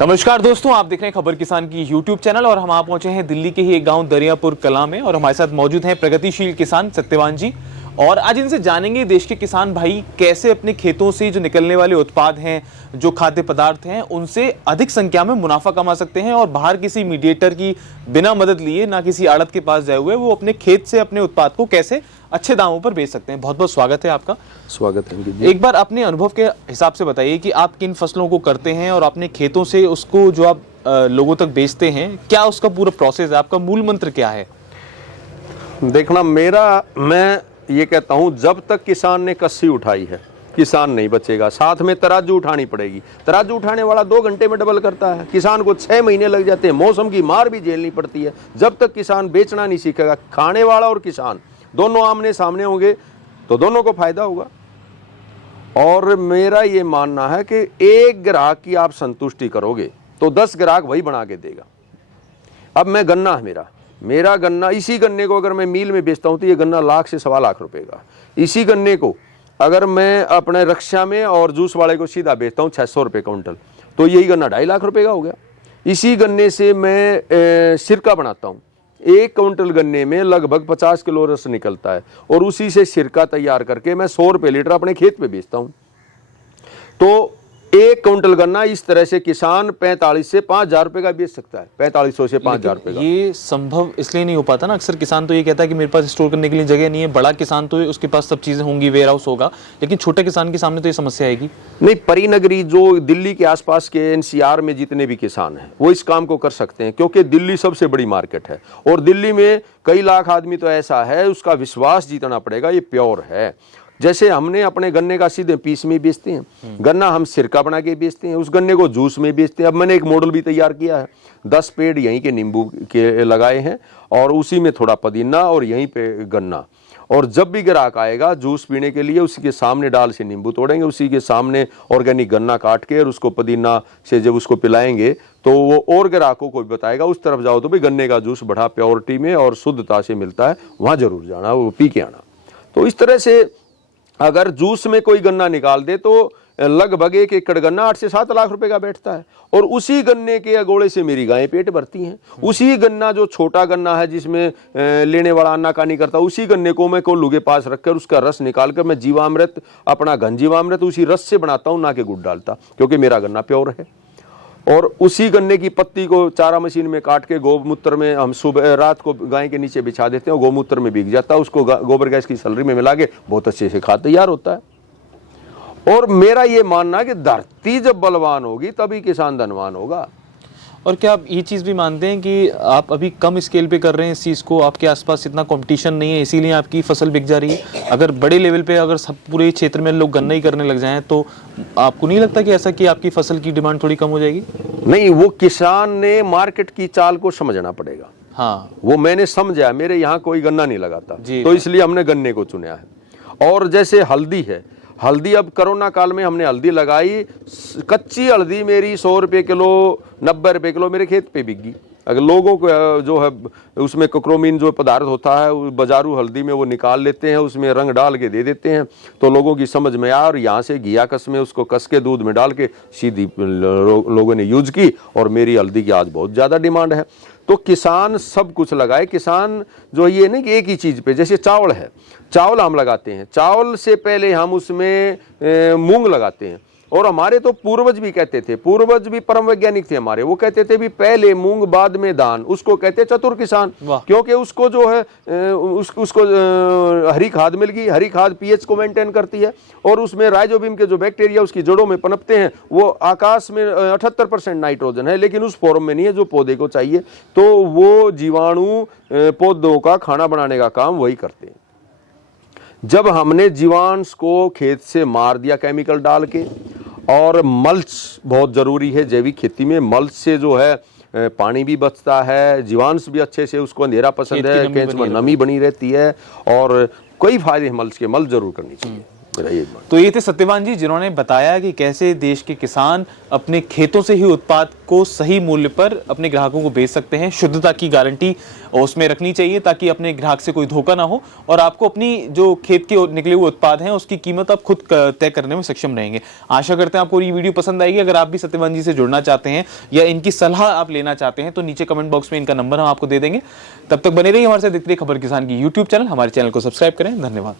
नमस्कार दोस्तों, आप देख रहे हैं खबर किसान की यूट्यूब चैनल और हम आप पहुंचे हैं दिल्ली के ही एक गांव दरियापुर कलां में और हमारे साथ मौजूद हैं प्रगतिशील किसान सत्यवान जी। और आज इनसे जानेंगे देश के किसान भाई कैसे अपने खेतों से जो निकलने वाले उत्पाद हैं, जो खाद्य पदार्थ हैं, उनसे अधिक संख्या में मुनाफा कमा सकते हैं और बाहर किसी मीडिएटर की बिना मदद लिए, ना किसी आड़त के पास जाए हुए, वो अपने खेत से अपने उत्पाद को कैसे अच्छे दामों पर बेच सकते हैं। बहुत बहुत स्वागत है आपका। स्वागत है। एक बार अपने अनुभव के हिसाब से बताइए कि आप किन फसलों को करते हैं और अपने खेतों से उसको जो आप लोगों तक बेचते हैं, क्या उसका पूरा प्रोसेस है, आपका मूल मंत्र क्या है? देखना, मैं ये कहता हूं, जब तक किसान ने कस्सी उठाई है किसान नहीं बचेगा। साथ में तराजू उठानी पड़ेगी। तराजू उठाने वाला 2 घंटे में डबल करता है, किसान को 6 महीने लग जाते हैं। मौसम की मार भी झेलनी पड़ती है। जब तक किसान बेचना नहीं सीखेगा, खाने वाला और किसान दोनों आमने सामने होंगे तो दोनों को फायदा होगा। और मेरा ये मानना है कि एक ग्राहक की आप संतुष्टि करोगे तो 10 ग्राहक वही बना के देगा। अब मैं गन्ना है मेरा गन्ना, इसी गन्ने को अगर मैं मील में बेचता हूं तो ये गन्ना लाख से 1.25 लाख रुपए का। इसी गन्ने को अगर मैं अपने रक्षा में और जूस वाले को सीधा बेचता हूं 600 रुपये क्विंटल, तो यही गन्ना 2.5 लाख रुपए का हो गया। इसी गन्ने से मैं सिरका बनाता हूं। 1 क्विंटल गन्ने में लगभग 50 किलो रस निकलता है और उसी से सिरका तैयार करके मैं 100 रुपये लीटर अपने खेत पे बेचता हूं। तो 1 क्विंटल गन्ना इस तरह से किसान 45 से 5,000 रुपए का बेच सकता है। 4500 से 5,000 रुपए का। ये संभव इसलिए नहीं हो पाता ना, अक्सर किसान तो ये कहता है कि मेरे पास स्टोर करने के लिए जगह नहीं है। बड़ा किसान तो उसके पास सब चीजें होंगी, वेयर हाउस होगा, लेकिन छोटे किसान के सामने तो ये समस्या आएगी। नहीं, परिनगरी जो दिल्ली के आसपास के एनसीआर में जितने भी किसान हैं वो इस काम को कर सकते हैं, क्योंकि दिल्ली सबसे बड़ी मार्केट है और दिल्ली में कई लाख आदमी तो ऐसा है, उसका विश्वास जीतना पड़ेगा, ये प्योर है। जैसे हमने अपने गन्ने का सीधे पीस में बेचते हैं, गन्ना हम सिरका बना के बेचते हैं, उस गन्ने को जूस में बेचते हैं। अब मैंने एक मॉडल भी तैयार किया है, 10 पेड़ यहीं के नींबू के लगाए हैं और उसी में थोड़ा पुदीना और यहीं पे गन्ना। और जब भी ग्राहक आएगा जूस पीने के लिए, उसी के सामने डाल से नींबू तोड़ेंगे, उसी के सामने ऑर्गेनिक गन्ना काट के और उसको पुदीना से जब उसको पिलाएंगे तो वो और ग्राहकों को भी बताएगा, उस तरफ जाओ तो भाई गन्ने का जूस बड़ा प्योरिटी में और शुद्धता से मिलता है, वहाँ जरूर जाना, वो पी के आना। तो इस तरह से अगर जूस में कोई गन्ना निकाल दे तो लगभग 1 एकड़ गन्ना 8 से 7 लाख रुपए का बैठता है और उसी गन्ने के अगोड़े से मेरी गायें पेट भरती हैं। उसी गन्ना जो छोटा गन्ना है जिसमें लेने वाला आनाकानी करता, उसी गन्ने को मैं कोल्हू के पास रखकर उसका रस निकालकर मैं जीवामृत, अपना घन जीवामृत उसी रस से बनाता हूं, ना कि गुड़ डालता, क्योंकि मेरा गन्ना प्योर है। और उसी गन्ने की पत्ती को चारा मशीन में काट के गोमूत्र में हम सुबह रात को गाय के नीचे बिछा देते हैं, गोमूत्र में भीग जाता है, उसको गोबर गैस की सलरी में मिला के बहुत अच्छे से खाद तैयार होता है। और मेरा ये मानना है कि धरती जब बलवान होगी तभी किसान धनवान होगा। और क्या आप ये चीज़ भी मानते हैं कि आप अभी कम स्केल पे कर रहे हैं इस चीज़ को, आपके आसपास इतना कंपटीशन नहीं है इसीलिए आपकी फसल बिक जा रही है? अगर बड़े लेवल पे अगर सब पूरे क्षेत्र में लोग गन्ना ही करने लग जाएं तो आपको नहीं लगता कि ऐसा कि आपकी फसल की डिमांड थोड़ी कम हो जाएगी? नहीं, वो किसान ने मार्केट की चाल को समझना पड़ेगा। हाँ, वो मैंने समझा, मेरे यहाँ कोई गन्ना नहीं लगाता तो इसलिए हमने गन्ने को चुना है। और जैसे हल्दी है, हल्दी अब कोरोना काल में हमने हल्दी लगाई, कच्ची हल्दी मेरी 100 रुपये किलो, 90 रुपये किलो मेरे खेत पे बिक गई। अगर लोगों को जो है उसमें कोक्रोमीन जो पदार्थ होता है बाजारू हल्दी में वो निकाल लेते हैं, उसमें रंग डाल के दे देते हैं, तो लोगों की समझ में आया और यहाँ से घिया कस में उसको कस के दूध में डाल के सीधी लोगों ने यूज की और मेरी हल्दी की आज बहुत ज़्यादा डिमांड है। तो किसान सब कुछ लगाए। किसान जो ये नहीं कि एक ही चीज़ पे, जैसे चावल है, चावल हम लगाते हैं, चावल से पहले हम उसमें मूंग लगाते हैं। और हमारे तो पूर्वज भी कहते थे, पूर्वज भी परम वैज्ञानिक थे हमारे, वो कहते थे भी पहले मूंग बाद में दान, उसको कहते चतुर किसान, क्योंकि उसको जो है उसको हरी खाद मिल गई। हरी खाद पीएच को मेंटेन करती है और उसमें राइजोबियम के जो बैक्टीरिया उसकी जड़ों में पनपते हैं, वो आकाश में 78% नाइट्रोजन है, लेकिन उस फॉर्म में नहीं है जो पौधे को चाहिए। तो वो जीवाणु पौधों का खाना बनाने का काम वही करते हैं। जब हमने जीवांश को खेत से मार दिया केमिकल डाल के, और मल्च बहुत ज़रूरी है जैविक खेती में, मल्च से जो है पानी भी बचता है, जीवांश भी अच्छे से, उसको अंधेरा पसंद है, खेत में नमी बनी रहती है और कई फायदे हैं मल्च के। मल्च जरूर करनी चाहिए। मेरा यही मानना। तो ये थे सत्यवान जी जिन्होंने बताया कि कैसे देश के किसान अपने खेतों से ही उत्पाद को सही मूल्य पर अपने ग्राहकों को बेच सकते हैं। शुद्धता की गारंटी उसमें रखनी चाहिए ताकि अपने ग्राहक से कोई धोखा ना हो और आपको अपनी जो खेत के निकले हुए उत्पाद हैं उसकी कीमत आप खुद तय करने में सक्षम रहेंगे। आशा करते हैं आपको ये वीडियो पसंद आएगी। अगर आप भी सत्यवान जी से जुड़ना चाहते हैं या इनकी सलाह आप लेना चाहते हैं तो नीचे कमेंट बॉक्स में इनका नंबर हम आपको दे देंगे। तब तक बने रहिए हमारे साथ देखते रहिए खबर किसान की यूट्यूब चैनल। हमारे चैनल को सब्सक्राइब करें। धन्यवाद।